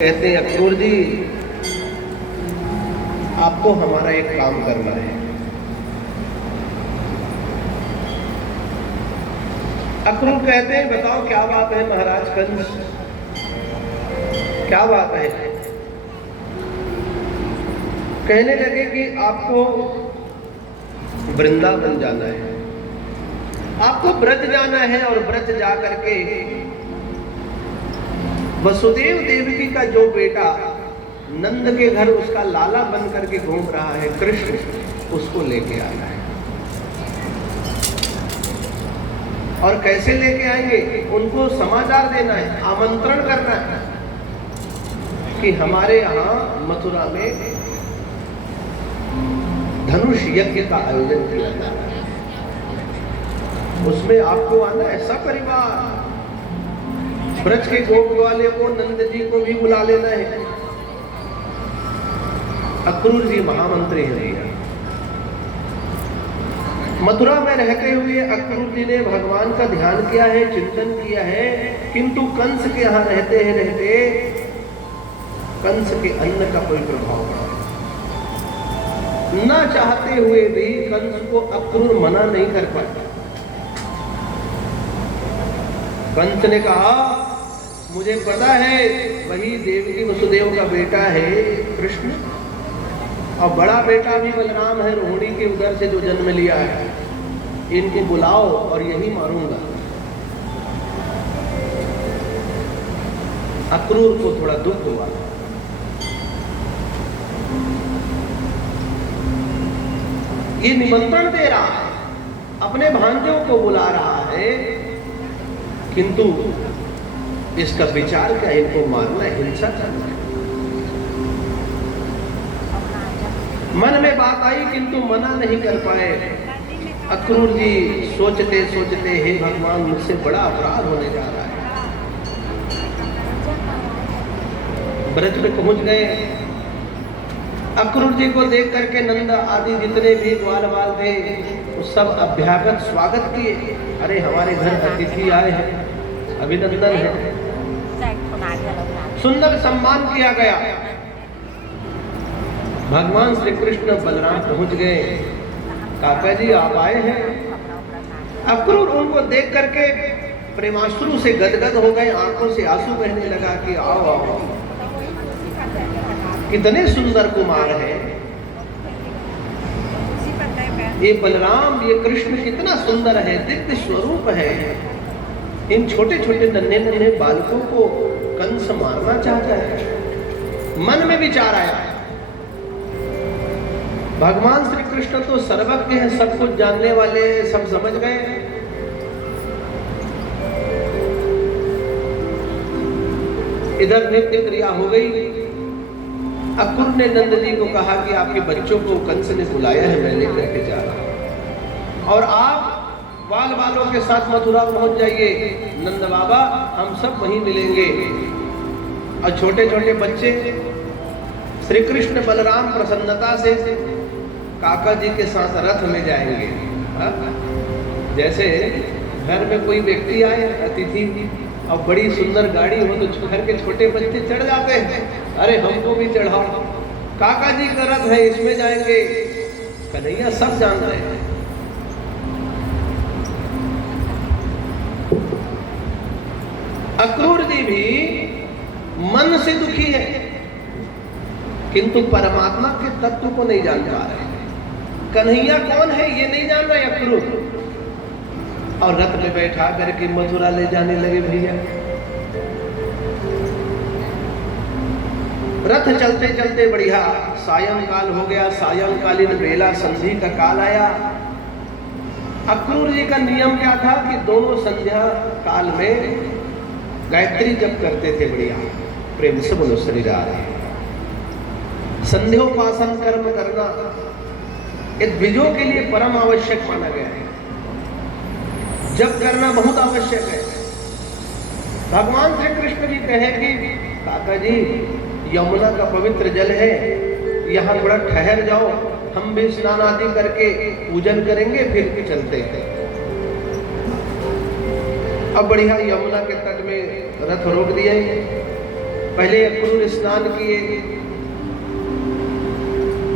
कहते हैं अक्रूर जी, आपको हमारा एक काम करना है। अक्रूर कहते हैं बताओ क्या बात है महाराज कंस, क्या बात है। कहने लगे कि आपको वृंदावन जाना है, आपको ब्रज जाना है और ब्रज जा करके वसुदेव देवकी का जो बेटा नंद के घर उसका लाला बन करके घूम रहा है कृष्ण, उसको लेके आना है। और कैसे लेके आएंगे, उनको समाचार देना है, आमंत्रण करना है कि हमारे यहाँ मथुरा में धनुष यज्ञ का आयोजन किया जा रहा है, उसमें आपको आना है। सब परिवार ब्रज के गोप वाले को, नंद जी को भी बुला लेना है। अक्रूर जी महामंत्री है। मथुरा में रहते हुए अक्रूर जी ने भगवान का ध्यान किया है, चिंतन किया है, किंतु कंस के यहाँ रहते कंस के अन्न का कोई प्रभाव नहीं। ना चाहते हुए भी कंस को अक्रूर मना नहीं कर पाया। कंस ने कहा मुझे पता है वही देवकी वसुदेव का बेटा है कृष्ण, और बड़ा बेटा भी बलराम है, रोहिणी के उदर से जो जन्म लिया है, इनको बुलाओ और यही मारूंगा। अक्रूर को थोड़ा दुख हुआ। ये निमंत्रण दे रहा है, अपने भांजों को बुला रहा है, किंतु इसका विचार क्या, इनको मारना, हिंसा करना है। मन में बात आई किंतु मना नहीं कर पाए। अक्रूर जी सोचते सोचते हे भगवान, मुझसे बड़ा अपराध होने जा रहा है। ब्रज में पहुंच गए। अक्रूर जी को देख करके नंद आदि जितने भी ग्वाल बाल थे वो सब अभ्यागत स्वागत किए। अरे हमारे घर अतिथि आए हैं, अभिनंदन है। सुंदर सम्मान किया गया। भगवान श्री कृष्ण बलराम पहुंच गए। काका जी आप आए हैं। अक्रूर उनको देख करके प्रेमाश्रु से गदगद हो गए, आंखों से आंसू बहने लगा कि आओ आओ, कितने सुंदर कुमार है ये बलराम, ये कृष्ण कितना सुंदर है, दिव्य स्वरूप है। इन छोटे छोटे नन्हे नन्हे बालकों को कंस मारना चाहता है। मन में विचार आया। भगवान श्री कृष्ण तो सर्वज्ञ हैं, सब कुछ जानने वाले, सब समझ गए। इधर नित्य क्रिया हो गई। अक्रूर ने नंद जी को कहा कि आपके बच्चों को कंस ने बुलाया है, मैं लेकर के जा रहा हूं, और आप बाल बालों के साथ मथुरा पहुंच जाइए। नंद बाबा हम सब वहीं मिलेंगे। और छोटे छोटे बच्चे श्री कृष्ण बलराम प्रसन्नता से काका जी के साथ रथ में जाएंगे। जैसे घर में कोई व्यक्ति आए अतिथि और बड़ी सुंदर गाड़ी हो तो घर के छोटे बच्चे चढ़ जाते हैं, अरे हमको भी चढ़ाओ, काका जी का रथ है इसमें जाएंगे। कन्हैया सब जान रहे हैं। अक्रूर जी भी मन से दुखी है, किंतु परमात्मा के तत्व को नहीं जान पा रहे। कन्हैया कौन है ये नहीं जान रहे अक्रूर। और रथ में बैठा करके मथुरा ले जाने लगे। भैया रथ चलते चलते बढ़िया सायंकाल हो गया। सायंकालीन बेला संधि का काल आया। अक्रूर जी का नियम क्या था कि दोनों संध्या काल में गायत्री जप करते थे। बढ़िया प्रेम से बोलो श्री राधे। संध्योपासन कर्म करना एक द्विजों के लिए परम आवश्यक माना गया है। जप करना बहुत आवश्यक है। भगवान श्री कृष्ण जी कहे कि काका जी यमुना का पवित्र जल है, यहाँ थोड़ा ठहर जाओ, हम भी स्नान आदि करके पूजन करेंगे फिर चलते हैं। अब बढ़िया यमुना के तट में रथ रोक दिए। पहले अक्रूर स्नान किए,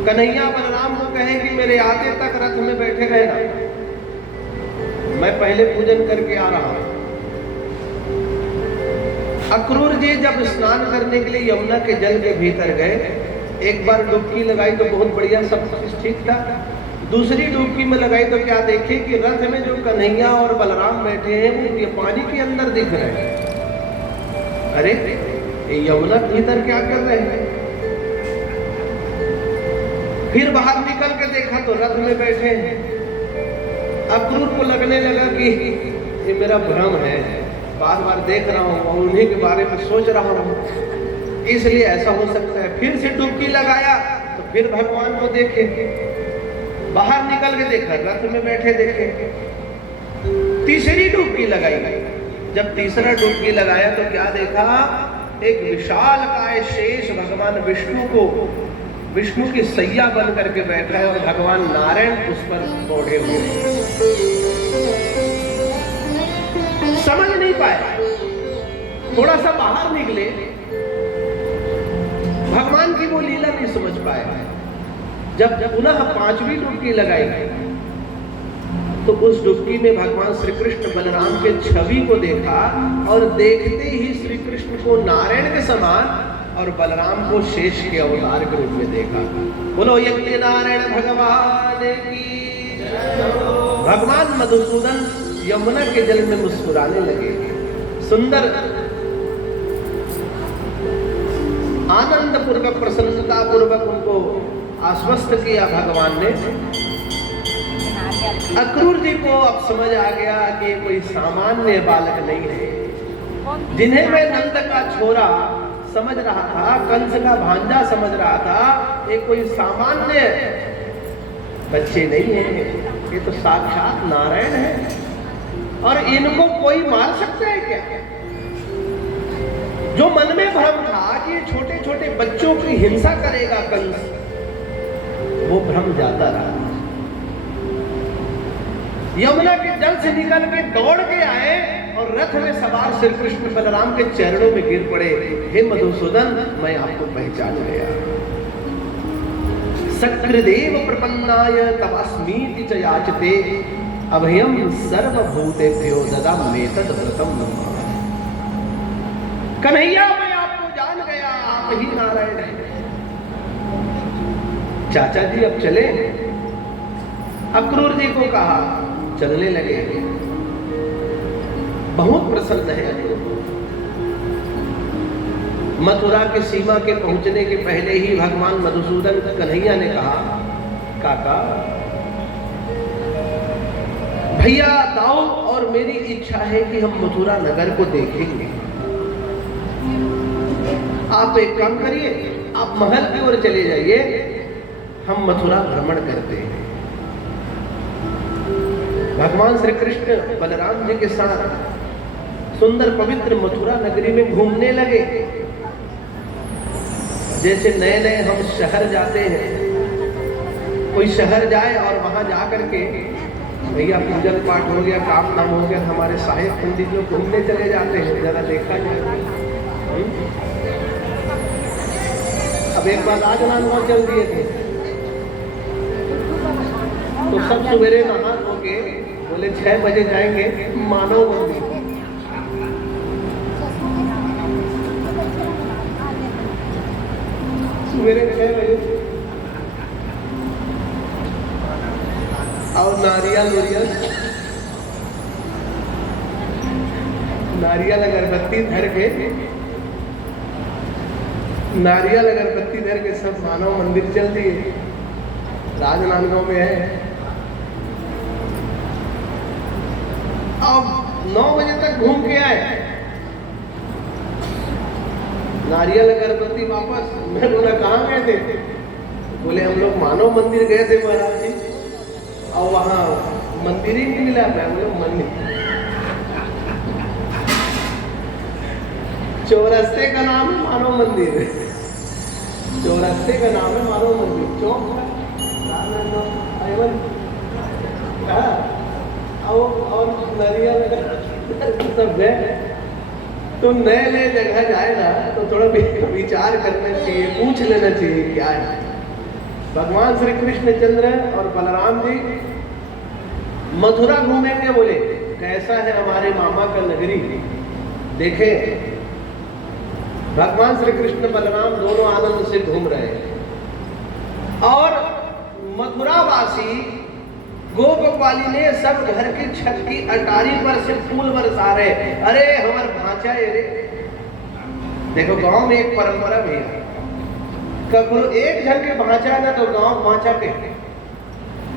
कन्हैया बलराम को कहे कि मेरे आगे तक रथ में बैठे रहना, मैं पहले पूजन करके आ रहा हूं। अक्रूर जी जब स्नान करने के लिए यमुना के जल के भीतर गए, एक बार डुबकी लगाई तो बहुत बढ़िया, सब कुछ ठीक था। दूसरी डुबकी में लगाई तो क्या देखे कि रथ में जो कन्हैया और बलराम बैठे हैं वो ये पानी के अंदर दिख रहे हैं। अरे यमुना के भीतर क्या कर रहे हैं? फिर बाहर निकल के देखा तो रथ में बैठे हैं। अक्रूर को लगने लगा कि ये मेरा भ्रम है, बार बार देख रहा हूँ और उन्हीं के बारे में सोच रहा हूँ, इसलिए ऐसा हो सकता है। फिर से डुबकी लगाया तो फिर भगवान को देखे, बाहर निकल के देखा रथ में बैठे देखे। तीसरी डुबकी लगाई, जब तीसरा डुबकी लगाया तो क्या देखा? एक विशालकाय शेष भगवान विष्णु को, विष्णु की सैया बन करके बैठा है और भगवान नारायण उस पर ओढ़े हुए। समझ नहीं पाए, थोड़ा सा बाहर निकले, भगवान की वो लीला नहीं समझ पाए। जब पुनः पांचवी डुबकी लगाई तो उस डुबकी में भगवान श्री कृष्ण बलराम के छवि को देखा और देखते ही श्री कृष्ण को नारायण के समान और बलराम को शेष के अवतार के रूप में देखा। बोलो यज्ञ नारायण भगवान की। भगवान मधुसूदन यमुना के जल में मुस्कुराने लगे। सुंदर आनंद पूर्वक, प्रसन्नता पूर्वक उनको आश्वस्त किया भगवान ने। अक्रूर जी को अब समझ आ गया कि कोई सामान्य बालक नहीं है, जिन्हें मैं नंद का छोरा समझ रहा था, कंस का भांजा समझ रहा था, ये कोई सामान्य बच्चे नहीं है, ये तो साक्षात नारायण है। और इनको कोई मार सकता है क्या? जो मन में भ्रम था कि छोटे छोटे बच्चों की हिंसा करेगा कंस, वो भ्रम जाता रहा। यमुना के जल से निकल के दौड़ के आए और रथ में सवार श्री कृष्ण बलराम के चरणों में गिर पड़े। हे मधुसूदन, मैं आपको पहचान गया। सकृदेव प्रपन्नाय तवास्मीति च याचते अभयम सर्वभूतेभ्यो ददाम्येतत् व्रतम्। कन्हैया, मैं आपको जान गया, आप ही नारायण हैं। चाचा जी अब चले? अक्रूर जी को कहा, चलने लगे। बहुत प्रसन्न है अक्रूर। मथुरा की सीमा के पहुंचने के पहले ही भगवान मधुसूदन कन्हैया ने कहा, काका भैया दाऊ और मेरी इच्छा है कि हम मथुरा नगर को देखेंगे। आप एक काम करिए, आप महल की ओर चले जाइए, हम मथुरा भ्रमण करते हैं। भगवान श्री कृष्ण बलराम जी के साथ सुंदर पवित्र मथुरा नगरी में घूमने लगे। जैसे नए नए हम शहर जाते हैं, कोई शहर जाए और वहां जाकर के भैया पूजन पाठ हो गया, काम धाम हो गया, हमारे साहिब पंडित लोग घूमने चले जाते हैं, जरा देखा जाए। अब एक बार राजनांदगांव चल दिए थे तो सब सवेरे नहा धो के बोले 6 बजे जाएंगे मानव मंदिर। सवेरे 6 बजे और नारियल अगरबत्ती धर के, नारियल अगरबत्ती धर के सब मानव मंदिर चल दिए। राजनांदगांव में है। अब 9 बजे तक घूम के आए, नारियल अगरबत्ती वापस। मैं बोला कहाँ गए थे? बोले हम लोग मानव मंदिर गए थे महाराज जी, और वहां मंदिर ही नहीं मिला। मैं बोला मंदिर, चौरस्ते का नाम है मानव मंदिर, चौरस्ते का नाम है मानव मंदिर। चौक और नारियल सब गए। तो नए नए जगह जाए ना तो थोड़ा विचार करना चाहिए, पूछ लेना चाहिए क्या है। भगवान श्री कृष्ण चंद्र और बलराम जी मथुरा घूमेंगे, बोले कैसा है हमारे मामा का नगरी। देखे भगवान श्री कृष्ण बलराम दोनों आनंद से घूम रहे हैं और मथुरावासी गोपवाली ने सब घर की छत की अटारी पर से फूल बरसा रहे। अरे हमार भांचा है रे। देखो गांव में एक परंपरा भी है, कभी एक जन के भांचा है ना तो गांव भांचा के,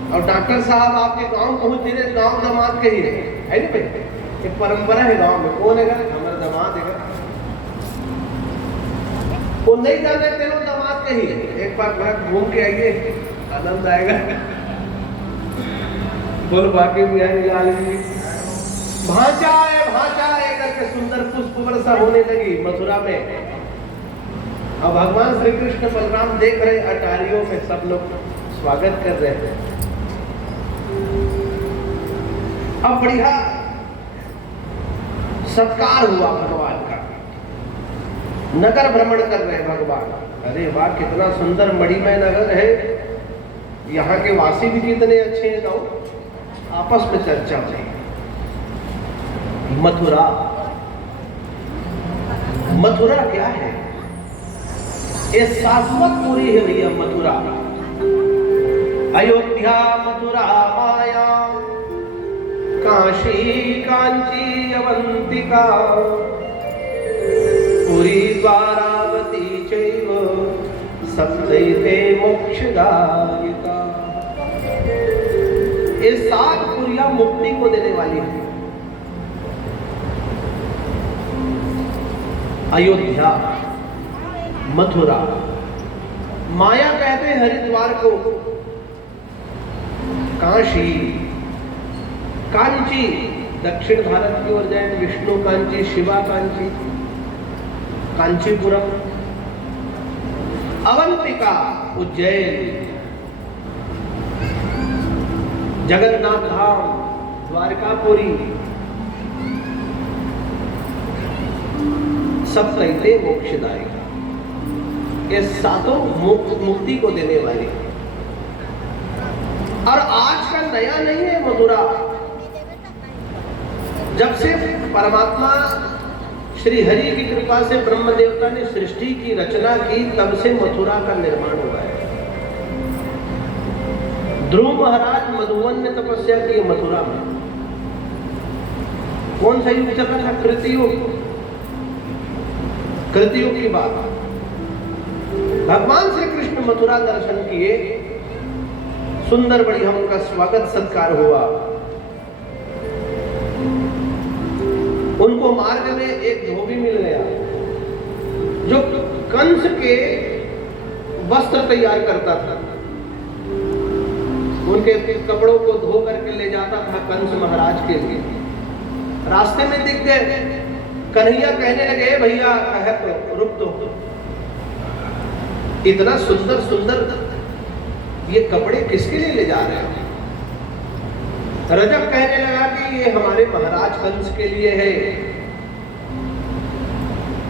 और डॉक्टर साहब आपके गांव पहुंचे रहे, गांव दामाद के ही है नहीं भाई, एक परंपरा है गांव में। कौन है हमारा दामाद है, वो नहीं जाने तेरे दामाद के ही। एक बार घर घूम के आइए, आनंद आएगा। बोल बाकी भी आएंगे भांचा है करके सुंदर पुष्प वर्षा होने लगी मथुरा में। अब भगवान श्री कृष्ण बलराम देख रहे अटारियों में सब लोग स्वागत कर रहे थे। अब बढ़िया सत्कार हुआ भगवान का, नगर भ्रमण कर रहे हैं भगवान। अरे वाह कितना सुंदर मणिमय नगर है, यहाँ के वासी भी कितने अच्छे हैं। तो आपस में चर्चा हुई। मथुरा क्या है? ये शाश्वत पुरी है भैया मथुरा। अयोध्या मथुरा माया, काशी कांची अवंतिका, पुरी द्वारावती चैव सप्तैते मोक्षदायिका। ये 7 पुरियां मुक्ति को देने वाली है। अयोध्या, मथुरा, माया कहते हैं हरिद्वार को, काशी, कांची दक्षिण भारत की ओर जाए विष्णु कांची, शिवा कांची, कांचीपुरम, अवंतिका उज्जैन, जगन्नाथ धाम, द्वारकापुरी, सप्तैते मोक्षदायिका। ये 7 मुक्ति को देने वाली। और आज का नया नहीं है मथुरा। जब से परमात्मा श्री हरि की कृपा से ब्रह्म देवता ने सृष्टि की रचना की, तब से मथुरा का निर्माण हुआ है। ध्रुव महाराज मधुवन में तपस्या की मथुरा में। कौन सा युग चल रहा था? कृतयुग। कृतयुग की बात। भगवान श्री कृष्ण मथुरा दर्शन किए, सुंदर बढ़िया उनका स्वागत सत्कार हुआ। उनको मार्ग में एक धोबी मिल गया जो कंस के वस्त्र तैयार करता था। उनके कपड़ों को धो करके ले जाता था कंस महाराज के लिए। रास्ते में दिख गए, कन्हैया कहने लगे भैया कहे तो रुक तो, इतना सुंदर सुंदर ये कपड़े किसके लिए ले जा रहे हो? रजब कहने लगा कि ये हमारे महाराज कंस के लिए है।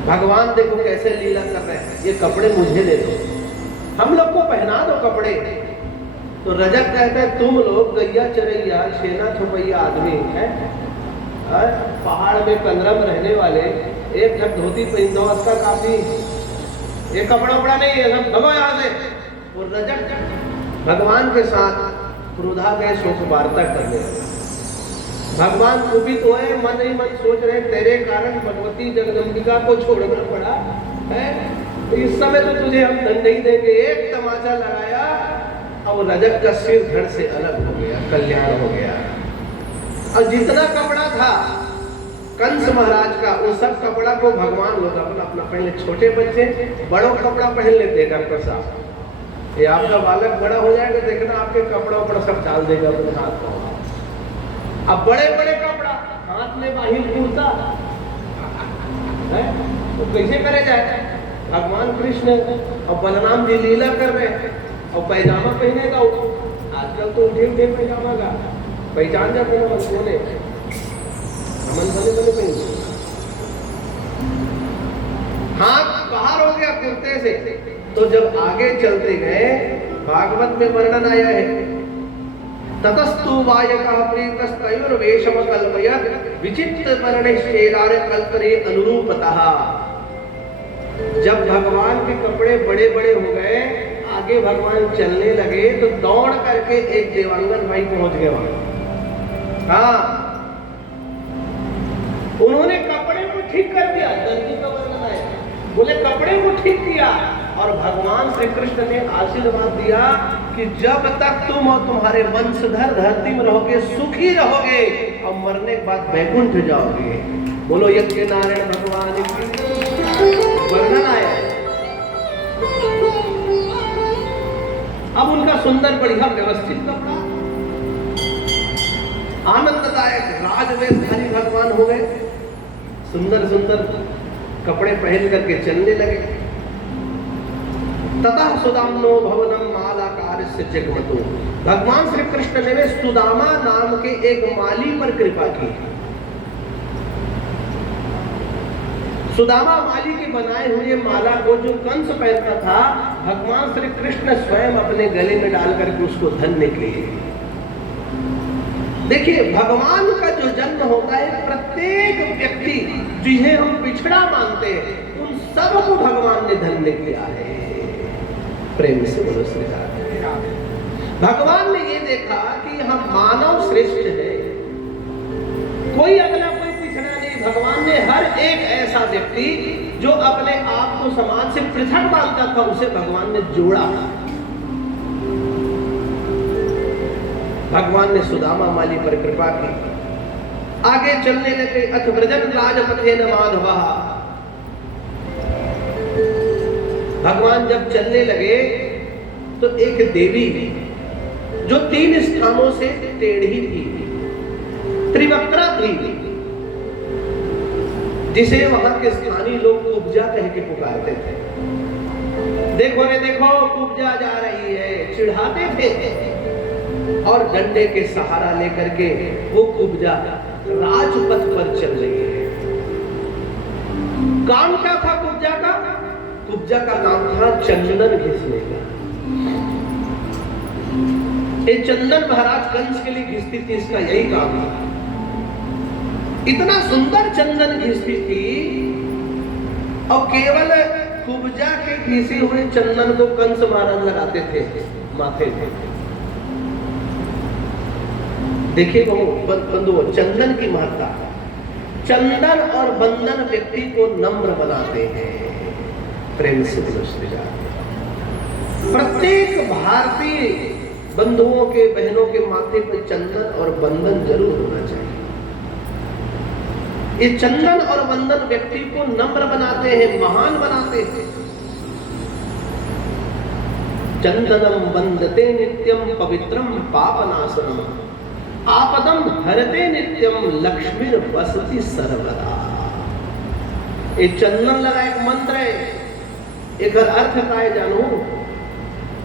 भगवान देखो कैसे लीला कर रहे हैं, ये कपड़े मुझे दे दो, हम लोग को पहना दो कपड़े। तो रजब कहते हैं तुम लोग गैया चरैया छेना छुपैया आदमी है, पहाड़ में कंदरम रहने वाले, एक जब धोती पहन दो उसका काफी, ये कपड़ा उपड़ा नहीं है, सब भगो यहाँ से। और रजब भगवान के साथ क्रोधा गए शोक वार्ता करने लगे। भगवान कुपित हुए, मन ही मन सोच रहे तेरे कारण भगवती जगदम्बिका को छोड़ना पड़ा है, तो इस समय तो तुझे हम दंड नहीं देंगे। एक तमाचा लगाया, अब रजब का सिर धड़ से अलग हो गया, कल्याण हो गया। और जितना कपड़ा था कंस महाराज का, वो सब कपड़ा को भगवान लोग अपना अपना पहन ले। छोटे बच्चे बड़ों कपड़ा पहन लेते हैं। डॉक्टर साहब ये आपका बालक बड़ा हो जाएगा, देखना आपके कपड़ा उपड़ा सब डाल देगा अपने हाथ को। अब बड़े बड़े कपड़ा, हाथ में बाहिर कुर्ता है, तो कैसे करे जाए? भगवान कृष्ण और बलराम जी लीला कर रहे हैं और पैजामा पहनेगा। आजकल तो उठे उठे पैजामा का पहचान जाते हैं, बोले अमन भले भले पहन। हाथ बाहर हो गया कुर्ते से। तो जब आगे चलते गए, भागवत में वर्णन आया है, ततस्तु वायकः प्रीतस्तयोर्वेशम कल्पयत् विचित्र वर्णैश्चेदार कल्पने अनुरूपतः। जब भगवान के कपड़े बड़े बड़े हो गए, आगे भगवान चलने लगे, तो दौड़ करके एक देवांगन भाई पहुंच गए वहां। हाँ, उन्होंने कपड़े को ठीक कर दिया। धरती का वर्णन है, बोले कपड़े को ठीक किया, और भगवान श्री कृष्ण ने आशीर्वाद दिया कि जब तक तुम और तुम्हारे वंशधर धरती में रहोगे, सुखी रहोगे, और मरने के बाद वैकुंठ जाओगे। बोलो यज्ञ नारायण भगवान की वर्णन आया। अब उनका सुंदर बढ़िया व्यवस्थित कपड़ा, आनंददायक राजवेशधारी भगवान हो गए, सुंदर सुंदर कपड़े पहन करके चलने लगे। ततः सुदाम्नो भवनम मालाकारस्य जगमतो। भगवान श्री कृष्ण ने सुदामा नाम के एक माली पर कृपा की। सुदामा माली के बनाए हुए माला को जो कंस पहनता था, भगवान श्री कृष्ण स्वयं अपने गले में डाल करके उसको धन्य किए। देखिए, भगवान का जो जन्म होता है, प्रत्येक व्यक्ति जिन्हें हम पिछड़ा मानते हैं, उन सबको भगवान ने धन्य किया है। प्रेम से बोलो श्री राधे। भगवान ने ये देखा कि हम मानव श्रेष्ठ है, कोई अगला कोई पिछड़ा नहीं। भगवान ने हर एक ऐसा व्यक्ति जो अपने आप को समाज से पृथक मानता था, उसे भगवान ने जोड़ा। भगवान ने सुदामा माली पर कृपा की, आगे चलने लगे। अथ व्रजन राजपथेन माधवः। भगवान जब चलने लगे तो एक देवी जो 3 स्थानों से टेढ़ी थी, त्रिवक्रा थी, जिसे वहां के स्थानीय लोग कुब्जा कह के पुकारते थे। देखो रे देखो, कुब्जा जा रही है, चिढ़ाते थे। और डंडे के सहारा लेकर के वो कुब्जा राजपथ पर चल रही है। काम क्या था कुब्जा का? कुब्जा का नाम था चंदन घिसने का। ये चंदन महाराज कंस के लिए घिसती थी, इसका यही काम था। इतना सुंदर चंदन घिसती थी, और केवल कुब्जा के घिसे हुए चंदन को कंस महाराज लगाते थे माथे पे। देखिए बंधुओं, चंदन की महत्ता। चंदन और बंधन व्यक्ति को नम्र बनाते हैं। प्रेम से प्रत्येक भारतीय बंधुओं के, बहनों के माथे पर चंदन और बंधन जरूर होना चाहिए। ये चंदन और बंधन व्यक्ति को नम्र बनाते हैं, महान बनाते हैं। चंदनम बंधते नित्यम पवित्रम पापनाशनम, आपदम हरते नित्यम लक्ष्मीर वसति सर्वदा। ये चंदन लगा एक मंत्र है, एक अर्थ का है, जानो।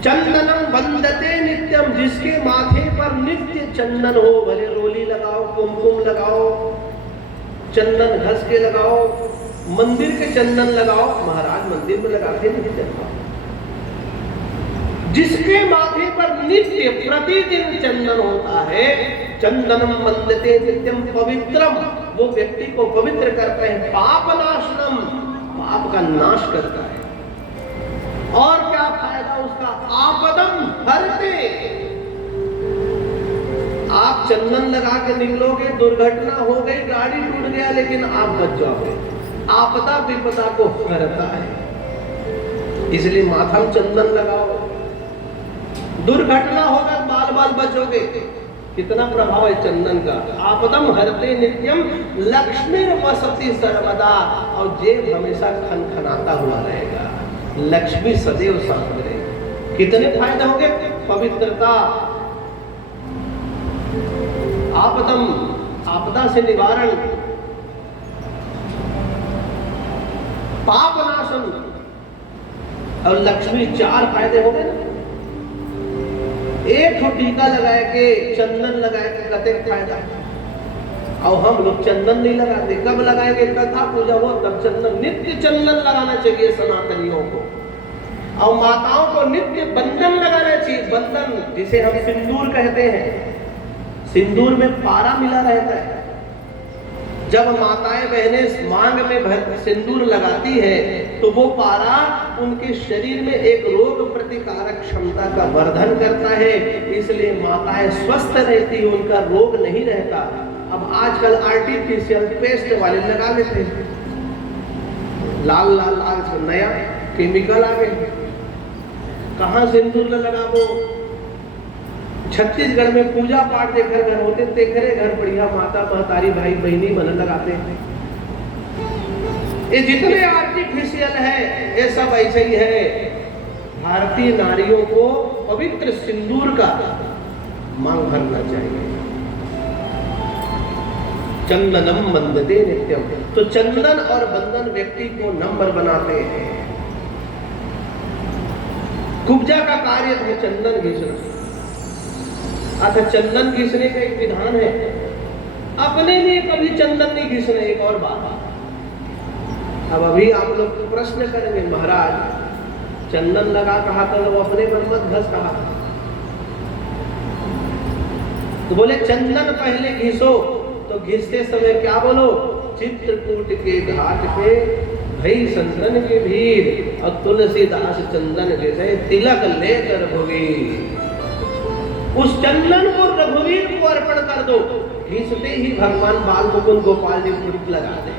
चंदनम बंधते नित्यम, जिसके माथे पर नित्य चंदन हो, भले रोली लगाओ, कुमकुम लगाओ, चंदन घस के लगाओ, मंदिर के चंदन लगाओ, महाराज मंदिर में लगाते नहीं चंदन। जिसके माथे पर नित्य प्रतिदिन चंदन होता है, चंदनम बंधते नित्यम पवित्रम, वो व्यक्ति को पवित्र करते हैं। पापनाशनम, पाप का नाश करता है। और क्या फायदा उसका? आपदम हरते। आप चंदन लगा के निकलोगे, दुर्घटना हो गई, गाड़ी टूट गया, लेकिन आप बच जाओगे। आपदा विपदा को हरता है, इसलिए माथा में चंदन लगाओ। दुर्घटना होगा, बाल बाल बचोगे। कितना प्रभाव है चंदन का। आपदम हरते नित्यम लक्ष्मी वसति सर्वदा, और जेब हमेशा खनखनाता हुआ रहेगा, लक्ष्मी सदैव साथ में रहेगी। कितने फायदे होंगे? पवित्रता, आपदम, आपदा से निवारण, पापनाशन और लक्ष्मी, 4 फायदे हो गए ना। एक टीका लगाए के, चंदन लगाए के, कते फायदा। और हम लोग चंदन नहीं लगाते। कब लगाएंगे? कथा पूजा हो तब चंदन, नित्य चंदन लगाना चाहिए सनातनियों को। और माताओं को नित्य बंधन लगाना चाहिए। बंधन जिसे हम सिंदूर कहते हैं, सिंदूर में पारा मिला रहता है। जब माताएं बहनें मांग में सिंदूर लगाती है तो वो पारा उनके शरीर में एक रोग प्रतिकारक क्षमता का वर्धन करता है, इसलिए माताएं स्वस्थ रहती है, उनका रोग नहीं रहता। अब आजकल आर्टिफिशियल पेस्ट वाले लगा लेते हैं, लाल लाल लाल नया केमिकल आ गए। कहाँ सिंदूर लगाबो? छत्तीसगढ़ में पूजा पाठ देखकर घर होते, तेखरे घर बढ़िया माता महतारी भाई बहनी मन लगाते हैं। ये जितने आर्टिफिशियल है ये सब ऐसे ही है। भारतीय नारियों को पवित्र सिंदूर का मांग भरना चाहिए। चंदनम बंदते नित्यम, तो चंदन और बंधन व्यक्ति को नम्र बनाते हैं। कुब्जा का कार्य है चंदन घिसना। अच्छा, चंदन घिसने का एक विधान है। अपने लिए कभी चंदन नहीं घिसना, एक और बात। अब अभी आप लोग प्रश्न करेंगे, महाराज चंदन लगा कहा था तो अपने मन मत घस कहा था। तो बोले चंदन पहले घिसो, तो घिसते समय क्या बोलो? चित्रकूट के घाट पे भई संतन के भीड़, और तुलसीदास चंदन घिसे तिलक लेकर भोगी। उस चंदन को रघुवीर को अर्पण कर दो। घिसते ही भगवान बाल मुकुंद गोपाल जी तिलक लगा दे,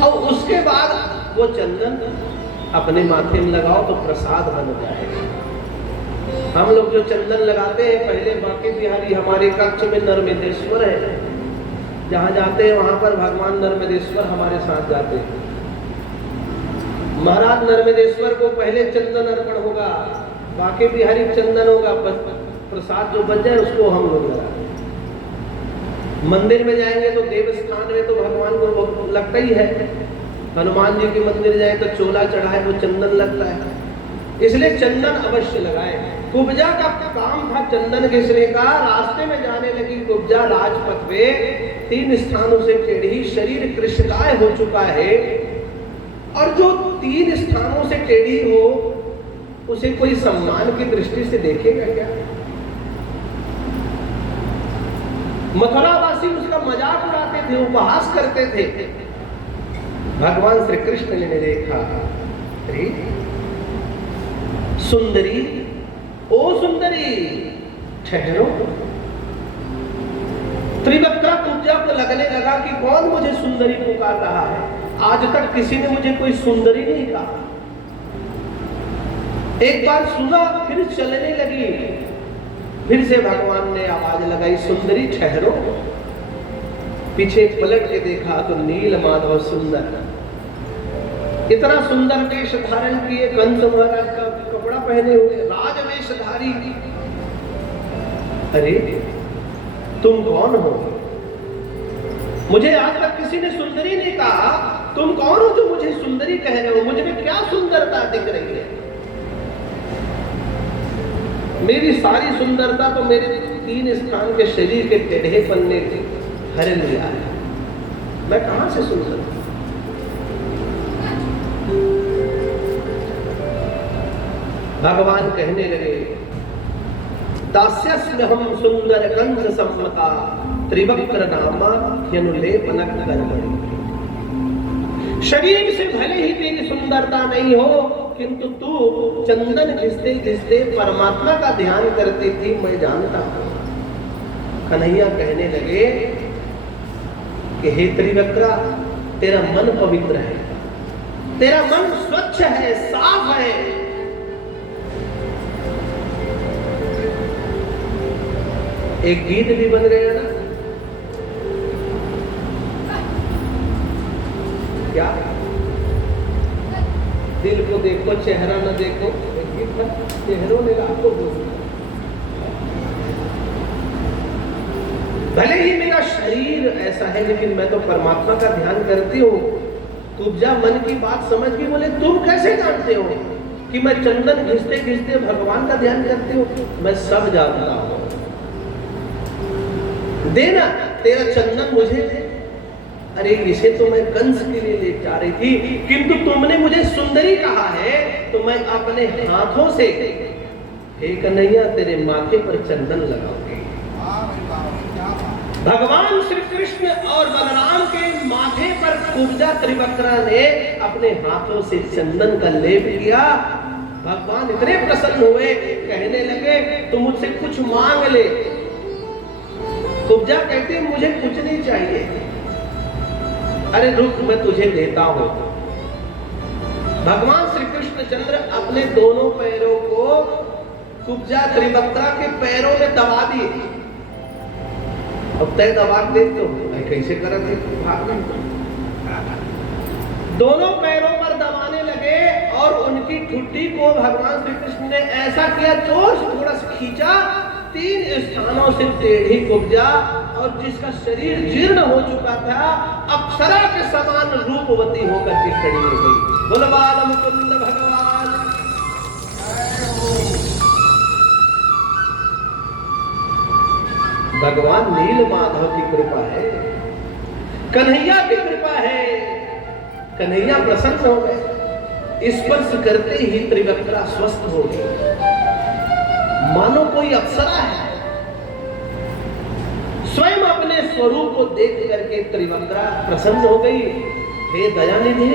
और उसके बाद वो चंदन अपने माथे में लगाओ तो प्रसाद बन जाएगा। हम लोग जो चंदन लगाते हैं, पहले बांके बिहारी हमारे कक्ष में नर्मदेश्वर है, जहां जाते हैं वहां पर भगवान नर्मदेश्वर हमारे साथ जाते हैं। महाराज नर्मदेश्वर को पहले चंदन अर्पण होगा, बांके बिहारी चंदन होगा, प्रसाद जो बच जाए उसको हम लोग लगाते हैं। मंदिर में जाएंगे तो देवस्थान में तो भगवान को लगता ही है। हनुमान जी के मंदिर जाए तो चोला चढ़ाए तो चंदन लगता है, इसलिए चंदन अवश्य लगाए। कुब्जा का काम था चंदन घिसने का। रास्ते में जाने लगी कुब्जा राजपथ पे, 3 स्थानों से टेढ़ी, शरीर कृष्णकाय हो चुका है। और जो 3 स्थानों से टेढ़ी हो उसे कोई सम्मान की दृष्टि से देखेगा क्या? मथुरावासी उसका मजाक उड़ाते थे, उपहास करते थे। भगवान श्री कृष्ण ने देखा, अरे सुंदरी, ओ सुंदरी ठहरो। त्रिवक्ता कुब्जा को लगने लगा कि कौन मुझे सुंदरी पुकार रहा है। आज तक किसी ने मुझे कोई सुंदरी नहीं कहा। एक बार सुना, फिर चलने लगी। फिर से भगवान ने आवाज लगाई, सुंदरी ठहरो। पीछे पलट के देखा तो नील माधव सुंदर, इतना सुंदर वेश धारण किए, कंस महाराज का कपड़ा पहने हुए, राजवेशधारी। अरे तुम कौन हो? मुझे आज तक किसी ने सुंदरी नहीं कहा। तुम कौन हो जो मुझे सुंदरी कह रहे हो? मुझ में क्या सुंदरता दिख रही है? मेरी सारी सुंदरता तो मेरे 3 स्थान के शरीर के टेढ़ेपन ने हर लिया है। मैं कहां से सुंदर हूं? भगवान कहने लगे, दास्यस्म्यहं सुंदर कंस सम्मता त्रिवक्त्र नामा ह्यनुलेपनक करवरी। शरीर से भले ही तेरी सुंदरता नहीं हो, किंतु तू चंदन घिसते घिसते परमात्मा का ध्यान करती थी, मैं जानता हूं। कन्हैया कहने लगे कि हे त्रिवक्रा, तेरा मन पवित्र है, तेरा मन स्वच्छ है, साफ है। एक गीत भी बन गया ना, क्या? दिल को देखो चेहरा न देखो, एक गीत था, चेहरों ने आपको बोला। भले ही मेरा शरीर ऐसा है लेकिन मैं तो परमात्मा का ध्यान करती हूँ। कुब्जा मन की बात समझ के बोले, तुम कैसे जानते हो कि मैं चंदन घिसते घिसते भगवान का ध्यान करती हूँ? मैं सब जानता हूँ। देना तेरा चंदन मुझे दे। अरे इसे तो मैं कंस के लिए ले जा रही थी, किंतु तुमने मुझे सुंदरी कहा है तो मैं अपने हाथों से हे कन्हैया तेरे माथे पर चंदन लगाऊंगी। भगवान श्री कृष्ण और बलराम के माथे पर कुब्जा त्रिवक्रा ने अपने हाथों से चंदन का लेप किया। भगवान इतने प्रसन्न हुए, कहने लगे तू मुझसे कुछ मांग ले। कुब्जा कहते मुझे कुछ नहीं चाहिए। अरे रुक मैं तुझे देता हूं। भगवान श्री कृष्णचंद्र अपने दोनों पैरों को कुब्जा त्रिवक्रा के पैरों में दबा दिए। अब तय दबा देते हो कैसे कर दोनों पैरों पर दबाने लगे और उनकी ठुड्डी को भगवान श्री कृष्ण ने ऐसा किया, जोर से थोड़ा सा खींचा, 3 स्थानों से टेढ़ी कुब्जा और जिसका शरीर जीर्ण हो चुका था अप्सरा के समान रूपवती होकर के खड़ी हो गई। बोलो बाल मुकुंद भगवान। भगवान नील माधव की कृपा है, कन्हैया की कृपा है। कन्हैया प्रसन्न हो गए, स्पर्श करते ही त्रिवक्रा स्वस्थ हो गई, मानो कोई अप्सरा है। स्वयं अपने स्वरूप को देख करके त्रिवक्रा प्रसन्न हो गई। हे दयानिधि,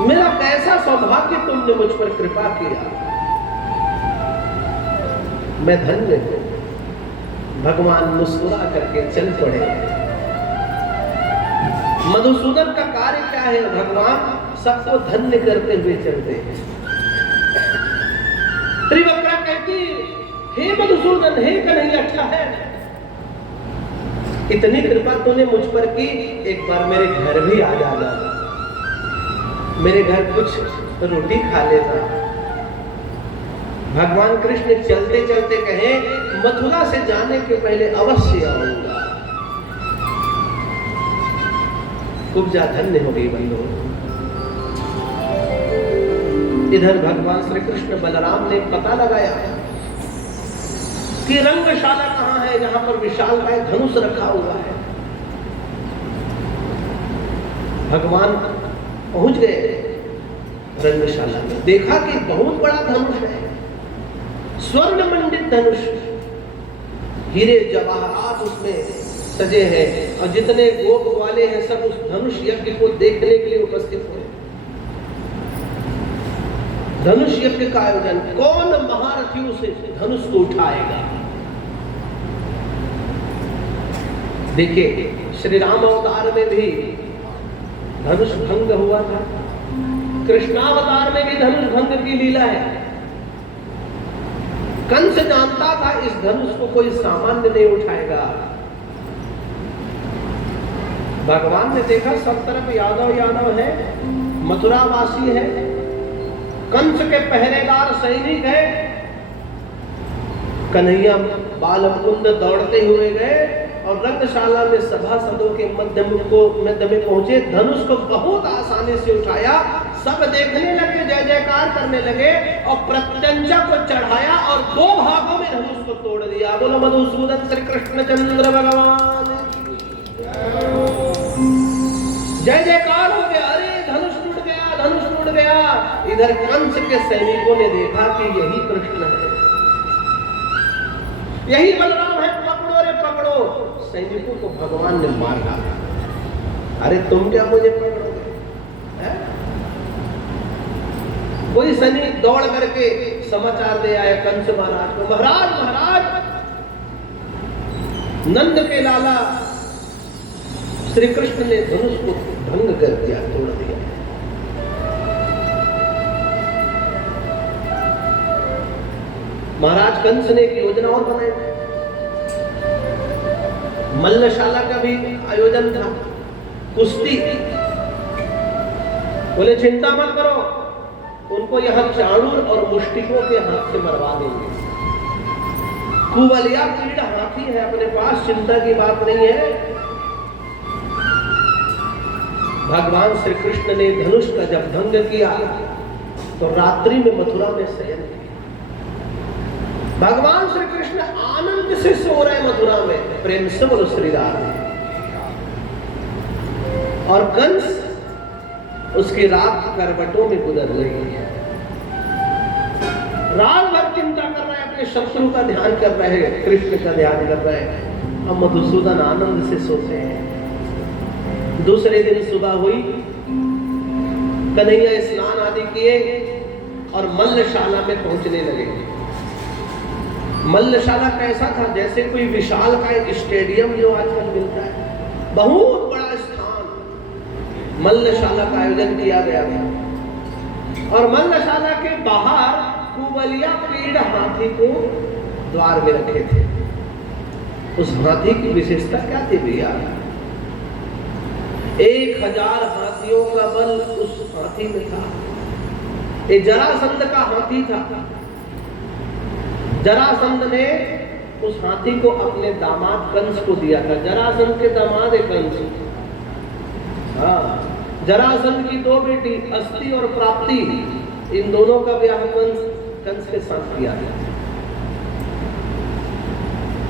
मेरा कैसा सौभाग्य तुमने मुझ पर कृपा किया, मैं धन्य हूं। भगवान मुस्कुरा करके चल पड़े। मधुसूदन का कार्य क्या है? भगवान सबको धन्य करते हुए चलते हैं। त्रिवक्रा कहती हे मधुसूदन, हे कन्हैया, क्या है? इतनी कृपा तूने मुझ पर की, एक बार मेरे घर भी आ जाना, मेरे घर कुछ रोटी खा लेना। भगवान कृष्ण चलते चलते कहे मथुरा से जाने के पहले अवश्य आऊंगा। कुब्जा धन्य हो गई बंधु। इधर भगवान श्री कृष्ण बलराम ने पता लगाया कि रंगशाला कहां है, जहां पर विशालकाय धनुष रखा हुआ है। भगवान पहुंच गए रंगशाला में, देखा कि बहुत बड़ा धनुष है, स्वर्ण मंडित धनुष, हीरे जवाहरात उसमें सजे हैं और जितने गोप वाले हैं सब उस धनुष यज्ञ को देखने के लिए उपस्थित हुए। धनुष यज्ञ का आयोजन, कौन महारथी उस धनुष को उठाएगा? देखिए श्री राम अवतार में भी धनुष भंग हुआ था, कृष्णावतार में भी धनुष भंग की लीला है। कंस जानता था इस धनुष को कोई सामान्य नहीं उठाएगा। भगवान ने देखा सब तरफ यादव यादव है, मथुरा वासी है, कंस के पहरेदार सैनिक है। कन्हैया बाल मुकुंद दौड़ते हुए गए और रंगशाला में सभासदों के मध्य में पहुंचे, धनुष को बहुत आसानी से उठाया। सब देखने लगे, जय जयकार करने लगे और प्रत्यंचा को चढ़ाया और 2 भागों में धनुष को तोड़ दिया। बोलो मधुसूदन श्री कृष्णचंद्र भगवान, जय जयकार हो गया। अरे धनुष टूट गया, धनुष टूट गया। इधर कंस के सैनिकों ने देखा कि यही कृष्ण है, यही बलराम है, पकड़ो रे पकड़ो। सैनिकों को भगवान ने मार डाला। अरे तुम क्या मुझे पकड़ोगे? कोई सैनिक दौड़ करके समाचार दे आया कंस महाराज को, महाराज महाराज नंद के लाला श्री कृष्ण ने धनुष को भंग कर दिया, तोड़ दिया। महाराज कंस ने एक योजना और बनाई, मल्लशाला का भी आयोजन था, कुश्ती। बोले चिंता मत करो, उनको यहां चाणूर और मुष्टिकों के हाथ से मरवा देंगे। कुबलिया पीड़ हाथी है अपने पास, चिंता की बात नहीं है। भगवान श्री कृष्ण ने धनुष का जब भंग किया तो रात्रि में मथुरा में शयन किया। भगवान श्री कृष्ण आनंद से सो रहे मथुरा में, प्रेम से बोलो श्री राधे। और कंस उसकी रात करवटों में गुजर रही है, रात भर चिंता कर रहे हैं, अपने शत्रु का ध्यान कर रहे हैं, कृष्ण का ध्यान कर रहे हैं। अब मधुसूदन आनंद से सोते हैं। दूसरे दिन सुबह हुई, कन्हैया स्नान आदि किए और मल्लशाला में पहुंचने लगे। मल्लशाला कैसा था? जैसे कोई विशाल का एक स्टेडियम जो आजकल मिलता है, बहुत बड़ा स्थान मल्लशाला का आयोजन किया गया था। और मल्लशाला के बाहर कुबलिया पीड़ हाथी को द्वार में रखे थे। उस हाथी की विशेषता क्या थी भैया? 1000 हाथियों का बल उस हाथी में था। ये जरासंध का हाथी था। जरासंध ने उस हाथी को अपने दामाद कंस को दिया था। जरासंध के दामाद है कंस। हाँ, जरासंध की 2 बेटी अस्ति और प्राप्ति, इन दोनों का ब्याह कंस के साथ किया था।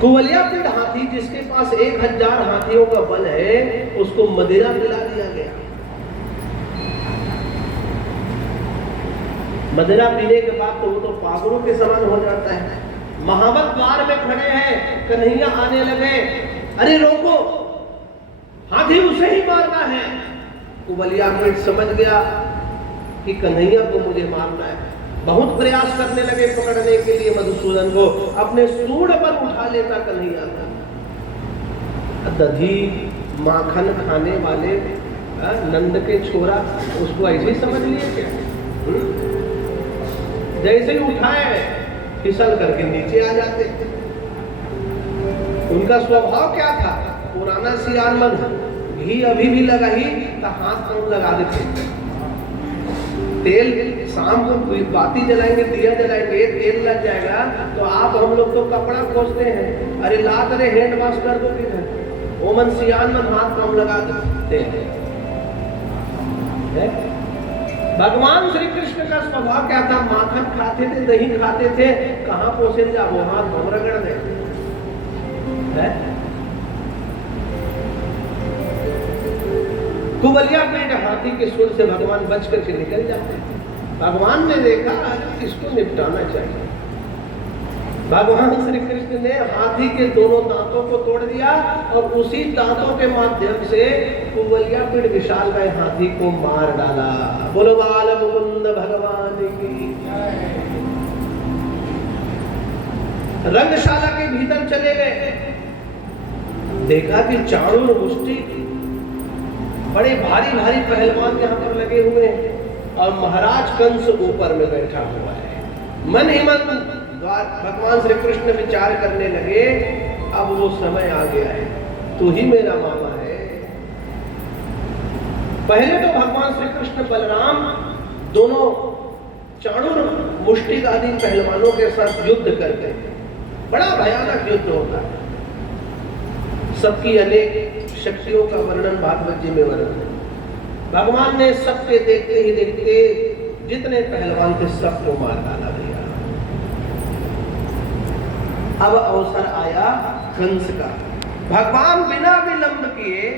कुवलिया पीड़ हाथी जिसके पास 1000 हाथियों का बल है, उसको मदिरा पिला दिया गया। मदिरा पीने के बाद तो वो तो पागलों के समान हो जाता है। महावत द्वार में खड़े हैं, कन्हैया आने लगे, अरे रोको, हाथी उसे ही मारना है। कुवलिया पीड़ समझ गया कि कन्हैया को मुझे मारना है। बहुत प्रयास करने लगे पकड़ने के लिए मधुसूदन को। अपने सूंड पर उठा लेता कन्हैया को। दधी माखन खाने वाले नंद के छोरा उसको ऐसे ही समझ लिए क्या? जैसे ही उठाए फिसल करके नीचे आ जाते। उनका स्वभाव क्या था? पुराना सियारमन, घी अभी भी लगा ही तो हाथ पांव लगा देते। तेल शाम को बाती जलाएंगे, दिया जलाएंगे, तेल लग जाएगा तो आप हम लोग तो कपड़ा खोजते हैं, अरे ला करे हैंड वॉश कर दो किधर। ओमन सियारमन हाथ पांव लगा देते हैं। भगवान श्री कृष्ण का स्वभाव क्या था? माखन खाते थे, दही खाते थे, कहां पोसे जा वो हाथ पांव रगड़ दे। कुबलिया पीड़ हाथी के सुर से भगवान बच करके निकल जाते हैं। भगवान ने देखा इसको निपटाना चाहिए। भगवान श्री कृष्ण ने हाथी के दोनों दांतों को तोड़ दिया और उसी दांतों के माध्यम से कुबलिया पीड़ विशाल गए हाथी को मार डाला। बोलो बाल मुकुंद भगवान की। रंगशाला के भीतर चले गए, देखा कि चाणूर मुष्टि बड़े भारी भारी पहलवान यहाँ पर लगे हुए हैं और महाराज कंस ऊपर में बैठा हुआ है। मन ही मन भगवान श्री कृष्ण विचार करने लगे, अब वो समय आ गया है, तू ही मेरा मामा है। पहले तो भगवान श्री कृष्ण बलराम दोनों चाणूर मुष्टि आदि पहलवानों के साथ युद्ध करते हैं। बड़ा भयानक युद्ध होता है। सबकी अनेक शक्तियों का वर्णन भागवत जी में वर्णन है। भगवान ने सबके देखते ही देखते जितने पहलवान थे सबको मार डाला भैया। अब अवसर आया कंस का। भगवान बिना विलंब किए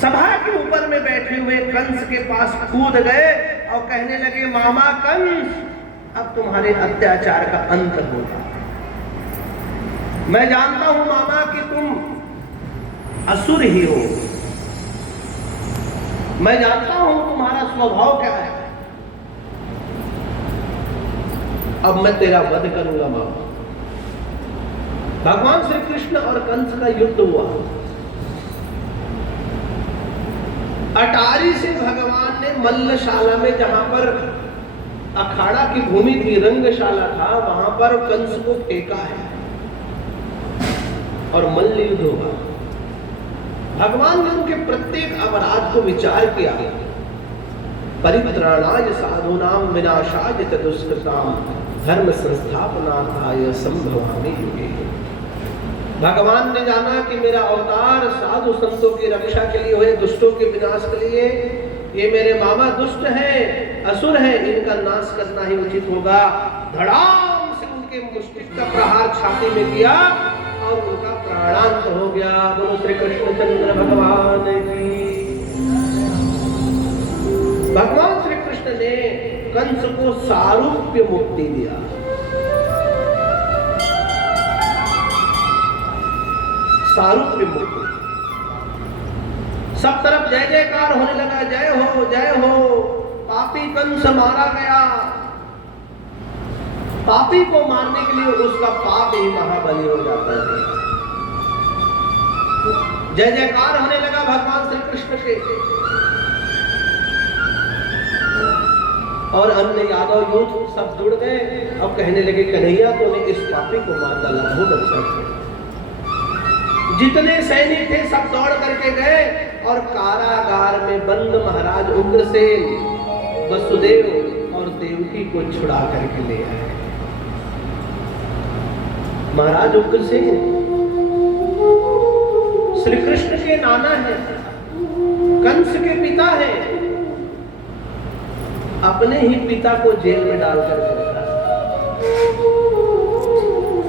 सभा के ऊपर में बैठे हुए कंस के पास कूद गए और कहने लगे, मामा कंस, अब तुम्हारे अत्याचार का अंत होगा। मैं जानता हूं मामा कि तुम असुर ही हो। मैं जानता हूं तुम्हारा स्वभाव क्या है। अब मैं तेरा वध करूंगा मामा। भगवान श्री कृष्ण और कंस का युद्ध हुआ। अटारी से भगवान ने मल्लशाला में, जहां पर अखाड़ा की भूमि थी, रंगशाला था, वहां पर कंस को फेंका है और मल्ल युद्ध हुआ। भगवान ने उनके प्रत्येक अपराध को विचार किया। परित्राणाय साधूनां विनाशाय च दुष्कृतां धर्म संस्थापनार्थाय संभवामि युगे। भगवान ने जाना कि मेरा अवतार साधु संतों की रक्षा के लिए हुए, दुष्टों के विनाश के लिए। ये मेरे मामा दुष्ट हैं, असुर हैं, इनका नाश करना ही उचित होगा। धड़ाम से उनके मुष्टिक का प्रहार छाती में किया और उनका प्राणांत हो गया। बोलो श्री कृष्णचंद्र भगवान की। भगवान श्री कृष्ण ने कंस को सारूप्य मुक्ति दिया। सारूप्य मुक्ति। सब तरफ जय जयकार होने लगा, जय हो जय हो, पापी कंस मारा गया। पापी को मारने के लिए उसका पाप ही महाबली हो जाता है। जय जयकार होने लगा भगवान श्री कृष्ण के। और अन्य यादव यूथ सब जुड़ गए। अब कहने लगे कन्हैया तूने इस पापी को मार डाला, बहुत अच्छा किया। जितने सैनिक थे सब दौड़ करके गए और कारागार में बंद महाराज उग्रसेन, वसुदेव और देवकी को छुड़ा करके ले आए। महाराज उग्रसेन श्री कृष्ण के नाना है, कंस के पिता है, अपने ही पिता को जेल में डालकर रखा।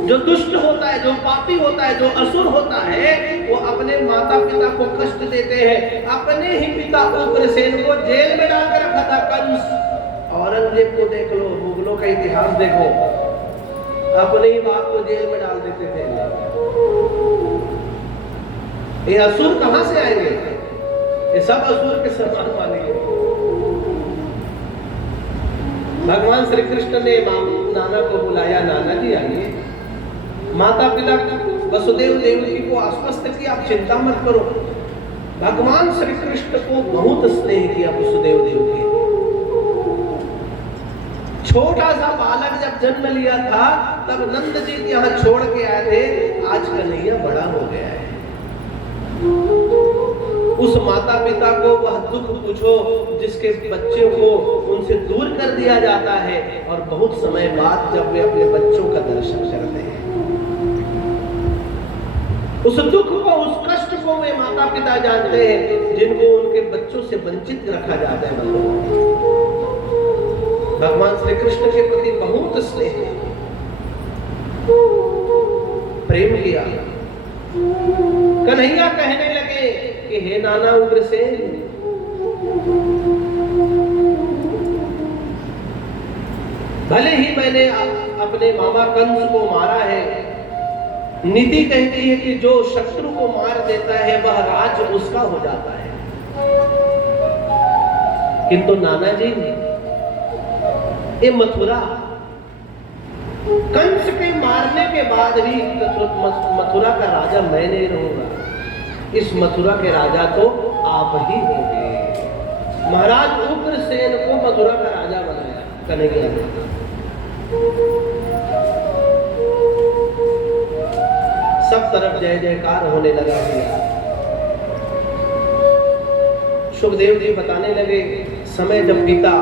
जो दुष्ट होता है, जो पापी होता है, जो असुर होता है, वो अपने माता पिता को कष्ट देते हैं। अपने ही पिता उग्रसेन को जेल में डालकर रखा था कंस। औरंगजेब को देख लो, मुगलों का इतिहास देखो, अपने ही बाप को जेल में डाल देते थे। ये असुर कहां से आएंगे? ये सब असुर के समान मानेंगे। भगवान श्री कृष्ण ने नाना को बुलाया, नाना जी आइए। माता पिता वसुदेव देवकी को आश्वस्त किया, आप चिंता मत करो। भगवान श्री कृष्ण को बहुत स्नेह किया वसुदेव देवकी। छोटा सा बालक जब जन्म लिया था तब नंद जी यहाँ छोड़ के आए थे। आज कन्हैया बड़ा हो गया है। उस माता पिता को वह दुख पूछो जिसके बच्चे को उनसे दूर कर दिया जाता है और बहुत समय बाद जब वे अपने बच्चों का दर्शन करते हैं, उस दुख को, उस कष्ट को वे माता पिता जानते हैं जिनको उनके बच्चों से वंचित रखा जाता है। भगवान श्री कृष्ण के प्रति बहुत स्नेह, प्रेम किया। कन्हैया कहने लगे कि हे नाना उग्रसेन, भले ही मैंने अपने मामा कंस को मारा है, नीति कहती है कि जो शत्रु को मार देता है वह राज्य उसका हो जाता है, किंतु नाना जी ये मथुरा कंस के मारने के बाद भी मथुरा का राजा मैं नहीं रहूंगा, इस मथुरा के राजा तो आप ही होंगे। महाराज उग्रसेन को मथुरा का राजा बनाया कन्हैया ने। सब तरफ जय जयकार होने लगा दिया। सुखदेव जी बताने लगे समय जब बीता